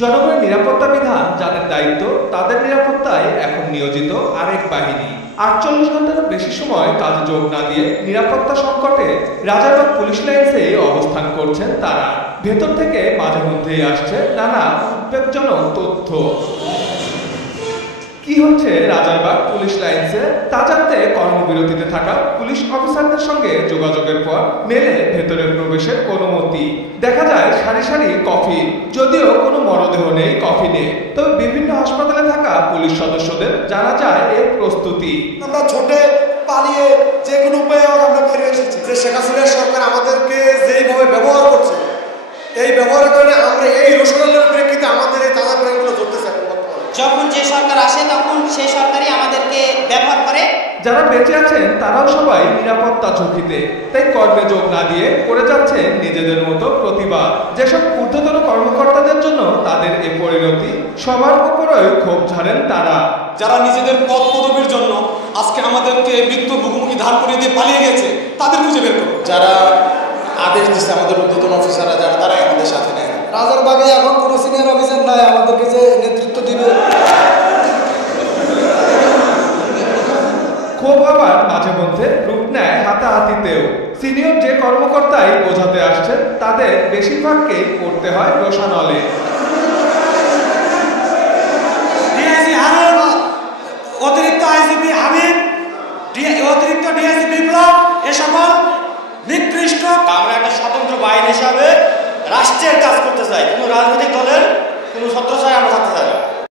জনগণের নিরাপত্তা বিধান যাদের দায়িত্ব তাদের নিরাপত্তায় এখন নিয়োজিত আরেক বাহিনী। ৪৮ ঘন্টারও বেশি সময় কাজে যোগ না দিয়ে নিরাপত্তা সংকটে রাজারবাগ পুলিশ লাইন্সে অবস্থান করছেন তারা। ভেতর থেকে মাঝে মধ্যেই আসছে নানা উদ্বেগজনক তথ্য। কি হচ্ছে রাজারবাগ পুলিশ লাইন্সে তা জানতে কর্মবিরতিতে থাকা পুলিশ অফিসারদের সঙ্গে যোগাযোগের পর মেলে ভেতরে প্রবেশের অনুমতি। দেখা যায় সারি সারি কফিন, যদিও কোনো মরদেহ নেই কফিনে, তবে বিভিন্ন হাসপাতালে থাকা পুলিশ সদস্যদের জানা যায় এর প্রস্তুতি। আমরা ছোটে পালিয়ে যে কোনো উপায়ে আমরা ফিরে এসেছি। যে শেখ হাসিনার সরকার আমাদেরকে যেইভাবে ব্যবহার করছে, এই ব্যবহারের কারণে আমরা এই রোশনালের প্রেক্ষিতে আমাদের এই তাজা প্রাণগুলো ধরতেছে। যখন যে সরকার আসে তখন সেই সরকারই আমাদেরকে ব্যবহার করে। যারা বেঁচে আছেন তারাও সবাই নিরাপত্তা ঝুঁকিতে, তাই কর্মে যোগ না দিয়ে করে যাচ্ছে নিজেদের মতো প্রতিবাদ। যেসব ঊর্ধ্বতন কর্মকর্তাদের জন্য তাদের এ পরিণতি, সবার উপরেও ক্ষোভ ঝাড়েন তারা। যারা নিজেদের পদ পদবীর জন্য আজকে আমাদেরকে মৃত্যুর মুখোমুখি ধার করিয়ে দিয়ে পালিয়ে গেছে তাদের খুঁজে বের করো। যারা আদেশ দিচ্ছে আমাদের ঊর্ধ্বতন অফিসাররা, যারা তারাই আমাদের সাথে নেয়। রাজারবাগে এখন কোনো সিনিয়র অফিসার নাই আমাদেরকে যে নেতৃত্ব দিবে। ক্ষোভ আবার মাঝে মধ্যে রূপ নেয় হাতাহাতিতেও। সিনিয়র যে কর্মকর্তাই বোঝাতে আসছেন তাদের বেশিরভাগকেই পড়তে হয় রোশানলে। অতিরিক্ত আইজিপি হাবিব, অতিরিক্ত ডিআইজি বিপ্লব, এ সকল নিকৃষ্ট। আমরা একটা স্বতন্ত্র বাহিনী হিসাবে রাষ্ট্রের কাজ করতে চাই, কোনো রাজনৈতিক দলের কোনো ছত্রছায়ায় আমরা থাকতে চাই না।